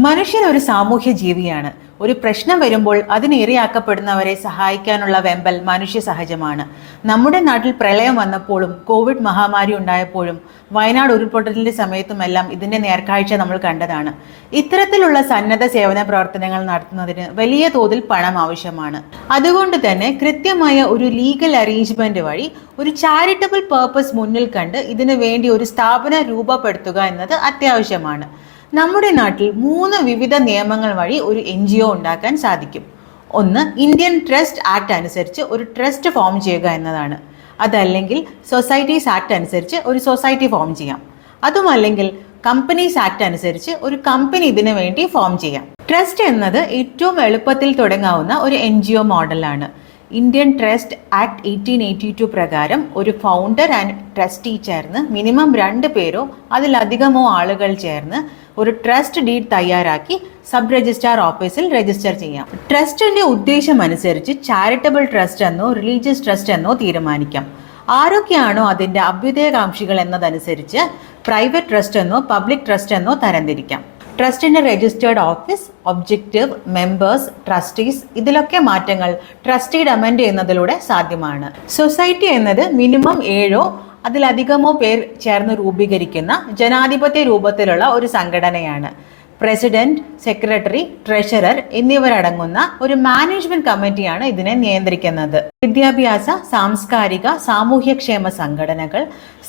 മനുഷ്യൻ ഒരു സാമൂഹ്യ ജീവിയാണ്. ഒരു പ്രശ്നം വരുമ്പോൾ അതിന് ഇരയാക്കപ്പെടുന്നവരെ സഹായിക്കാനുള്ള വെമ്പൽ മനുഷ്യ സഹജമാണ്. നമ്മുടെ നാട്ടിൽ പ്രളയം വന്നപ്പോഴും കോവിഡ് മഹാമാരി ഉണ്ടായപ്പോഴും വയനാട് ഉരുൾപൊട്ടലിന്റെ സമയത്തുമെല്ലാം ഇതിന്റെ നേർക്കാഴ്ച നമ്മൾ കണ്ടതാണ്. ഇത്തരത്തിലുള്ള സന്നദ്ധ സേവന പ്രവർത്തനങ്ങൾ നടത്തുന്നതിന് വലിയ തോതിൽ പണം ആവശ്യമാണ്. അതുകൊണ്ട് തന്നെ കൃത്യമായ ഒരു ലീഗൽ അറേഞ്ച്മെന്റ് വഴി ഒരു ചാരിറ്റബിൾ പേർപ്പസ് മുന്നിൽ കണ്ട് ഇതിനു വേണ്ടി ഒരു സ്ഥാപനം രൂപപ്പെടുത്തുക എന്നത് അത്യാവശ്യമാണ്. നമ്മുടെ നാട്ടിൽ 3 വിവിധ നിയമങ്ങൾ വഴി ഒരു NGO ഉണ്ടാക്കാൻ സാധിക്കും. ഒന്ന്, ഇന്ത്യൻ ട്രസ്റ്റ് ആക്ട് അനുസരിച്ച് ഒരു ട്രസ്റ്റ് ഫോം ചെയ്യുക എന്നതാണ്. അതല്ലെങ്കിൽ സൊസൈറ്റീസ് ആക്ട് അനുസരിച്ച് ഒരു സൊസൈറ്റി ഫോം ചെയ്യാം. അതുമല്ലെങ്കിൽ കമ്പനീസ് ആക്ട് അനുസരിച്ച് ഒരു കമ്പനി ഇതിനു വേണ്ടി ഫോം ചെയ്യാം. ട്രസ്റ്റ് എന്നത് ഏറ്റവും എളുപ്പത്തിൽ തുടങ്ങാവുന്ന ഒരു NGO മോഡലാണ്. ഇന്ത്യൻ ട്രസ്റ്റ് ആക്ട് 1882 പ്രകാരം ഒരു ഫൗണ്ടർ ആൻഡ് ട്രസ്റ്റി ചേർന്ന് മിനിമം 2 പേരോ അതിലധികമോ ആളുകൾ ചേർന്ന് ഒരു ട്രസ്റ്റ് ഡീഡ് തയ്യാറാക്കി സബ് രജിസ്ട്രാർ ഓഫീസിൽ രജിസ്റ്റർ ചെയ്യാം. ട്രസ്റ്റിന്റെ ഉദ്ദേശം അനുസരിച്ച് ചാരിറ്റബിൾ ട്രസ്റ്റ് എന്നോ റിലീജിയസ് ട്രസ്റ്റ് എന്നോ തീരുമാനിക്കാം. ആരൊക്കെയാണോ അതിന്റെ അഭ്യുദയകാംക്ഷികൾ എന്നതനുസരിച്ച് പ്രൈവറ്റ് ട്രസ്റ്റ് എന്നോ പബ്ലിക് ട്രസ്റ്റ് എന്നോ തരംതിരിക്കാം. ട്രസ്റ്റിന്റെ registered office, objective, members, trustees ഇതിലൊക്കെ മാറ്റങ്ങൾ ട്രസ്റ്റീഡ് അമെൻഡ് ചെയ്യുന്നതിലൂടെ സാധ്യമാണ്. സൊസൈറ്റി എന്നത് മിനിമം 7 അതിലധികമോ പേർ ചേർന്ന് രൂപീകരിക്കുന്ന ജനാധിപത്യ രൂപത്തിലുള്ള ഒരു സംഘടനയാണ്. പ്രസിഡന്റ്, സെക്രട്ടറി, ട്രഷറർ എന്നിവരടങ്ങുന്ന ഒരു മാനേജ്മെന്റ് കമ്മിറ്റിയാണ് ഇതിനെ നിയന്ത്രിക്കുന്നത്. വിദ്യാഭ്യാസ, സാംസ്കാരിക, സാമൂഹ്യക്ഷേമ സംഘടനകൾ,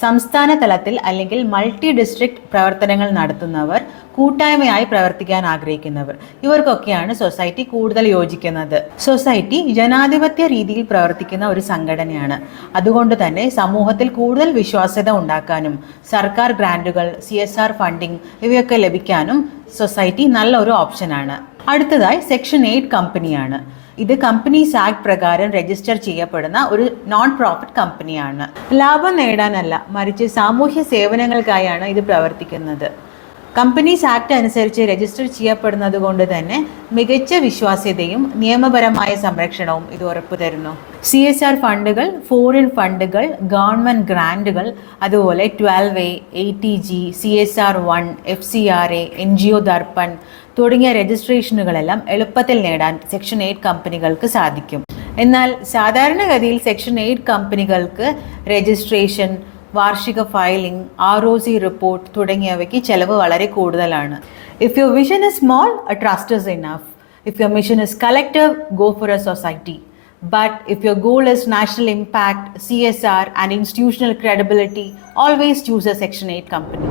സംസ്ഥാന തലത്തിൽ അല്ലെങ്കിൽ മൾട്ടി ഡിസ്ട്രിക്ട് പ്രവർത്തനങ്ങൾ നടത്തുന്നവർ, കൂട്ടായ്മയായി പ്രവർത്തിക്കാൻ ആഗ്രഹിക്കുന്നവർ ഇവർക്കൊക്കെയാണ് സൊസൈറ്റി കൂടുതൽ യോജിക്കുന്നത്. സൊസൈറ്റി ജനാധിപത്യ രീതിയിൽ പ്രവർത്തിക്കുന്ന ഒരു സംഘടനയാണ്. അതുകൊണ്ട് തന്നെ സമൂഹത്തിൽ കൂടുതൽ വിശ്വാസ്യത ഉണ്ടാക്കാനും സർക്കാർ ഗ്രാന്റുകൾ, CSR ഫണ്ടിംഗ് ഇവയൊക്കെ ലഭിക്കാനും സൊസൈറ്റി നല്ലൊരു ഓപ്ഷനാണ്. അടുത്തതായി സെക്ഷൻ 8 കമ്പനിയാണ്. ഇത് കമ്പനീസ് ആക്ട് പ്രകാരം രജിസ്റ്റർ ചെയ്യപ്പെടുന്ന ഒരു നോൺ പ്രോഫിറ്റ് കമ്പനിയാണ്. ലാഭം നേടാനല്ല, മറിച്ച് സാമൂഹ്യ സേവനങ്ങൾക്കായാണ് ഇത് പ്രവർത്തിക്കുന്നത്. കമ്പനീസ് ആക്ട് അനുസരിച്ച് രജിസ്റ്റർ ചെയ്യപ്പെടുന്നത് കൊണ്ട് തന്നെ മികച്ച വിശ്വാസ്യതയും നിയമപരമായ സംരക്ഷണവും ഇത് ഉറപ്പുതരുന്നു. CSR ഫണ്ടുകൾ, ഫോറിൻ ഫണ്ടുകൾ, ഗവൺമെന്റ് ഗ്രാന്റുകൾ, അതുപോലെ 12A, ATG, CSR1, FCRA, NGO Darpan തുടങ്ങിയ രജിസ്ട്രേഷനുകളെല്ലാം എളുപ്പത്തിൽ നേടാൻ സെക്ഷൻ 8 കമ്പനികൾക്ക് സാധിക്കും. എന്നാൽ സാധാരണഗതിയിൽ സെക്ഷൻ 8 കമ്പനികൾക്ക് രജിസ്ട്രേഷൻ, വാർഷിക ഫയലിംഗ്, ROC റിപ്പോർട്ട് തുടങ്ങിയവയ്ക്ക് ചെലവ് വളരെ കൂടുതലാണ്. If your vision is small, a trust is enough. If your mission is collective, go for a society. But if your goal is national impact, CSR and institutional credibility, always choose a Section 8 company.